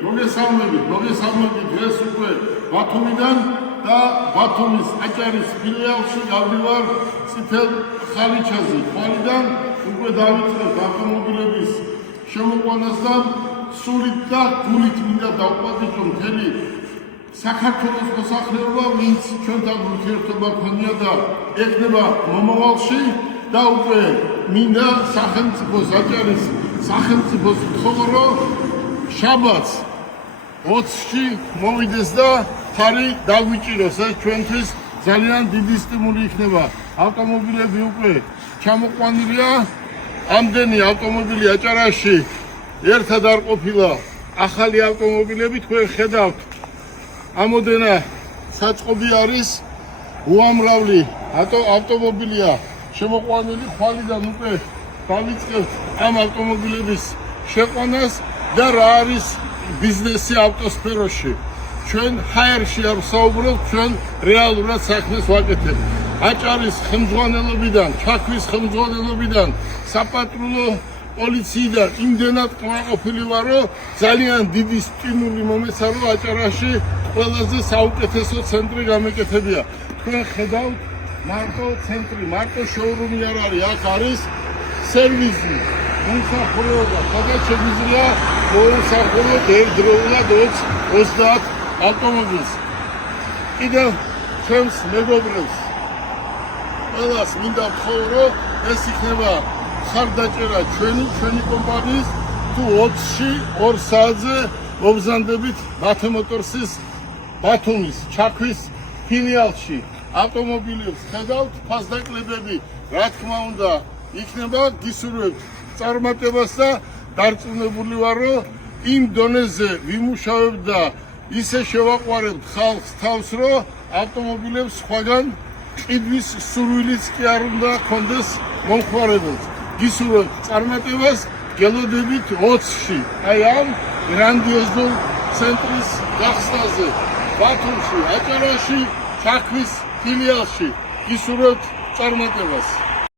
მოგესალმებით ეს უკვე ბათუმიდან და ბათუმის აჭარის ფილიალში გავდივარ წითელ ხალიჩაზე. ხვალიდან უკვე დავიწყეთ ავტომობილების შემოყვანას და სულით და გულით მინდა დავყვადიჭო მთელი საქართველოს მოსახლეობა, ვინც ჩვენთან ურთიერთობა ქონია და ეკნება მომავალში და უკვე მინდა სახელმწიფოს აჭარის სახელმწიფოს ვთხოვო, რომ შაბათს 20-ში მოვიდეს და ხარი დაგვიჭიროს. ეს ჩვენთვის ძალიან დიდი სტიმული იქნება. ავტომობილები უკვე ჩამოყვანილია, ამდენი ავტომობილი აჭარაში ერთად არ ყოფილა. ახალი ავტომობილები თქვენ ხედავთ, ამოდენა საწყობი არის, უამრავი ავტომობილია შემოყვანილი. ხვალიდან უკვე დავიწყებთ ამ ავტომობილების შეყვანას და რა არის ბიზნესი ავტოსფეროში. ჩვენ ჰაერში არ ვსაუბრობთ, ჩვენ რეალურად საქმეს ვაკეთებთ. აჭარის ხელმძღვანელობიდან, ჩაქვის ხელმძღვანელობიდან, საპატრულო პოლიციიდან იმდენად კმაყოფილი ვარ, რომ ძალიან დიდი სტიმული მომეცა, რომ აჭარაში ყველაზე საუკეთესო ცენტრი გამეკეთებია. თქვენ ხედავთ, მარტო ცენტრი, მარტო შოურუმი არ არის, აქ არის სერვისი, მომსახურება, სადაც შეგვიძლია მოუსახუროთ ერთდროულად 20 ავტომობილს. კიდევ ჩემს მეგობრებს ყველას მინდა ვთხოვო, რომ ეს იქნება ხარდაჭერა ჩვენი კომპანიის, თუ 20-ში 2 საათზე მობზანდებით ბათუმოტორსის ბათუმის ჩაქვის ფილიალში. ავტომობილებს ხედავთ, ფასდაკლებები, რა თქმა უნდა, იქნება, გისურვებთ წარმატებას და დარწმუნებული ვარ, რომ იმ დონეზე ვიმუშავებთ და ისე შევაყვარებთ ხალხს თავს, რომ ავტომობილებს სხვაგან ყიდვის სურვილიც კი არ უნდა ქონდეს მომხმარებელს. გისურვებთ წარმატებას, გელოდებით 20-ში, აი ამ გრანდიოზულ ცენტრის გახსნაზე, ბათუმში, აჭარაში, ჩაქვის ფილიალში. გისურვებთ წარმატებას.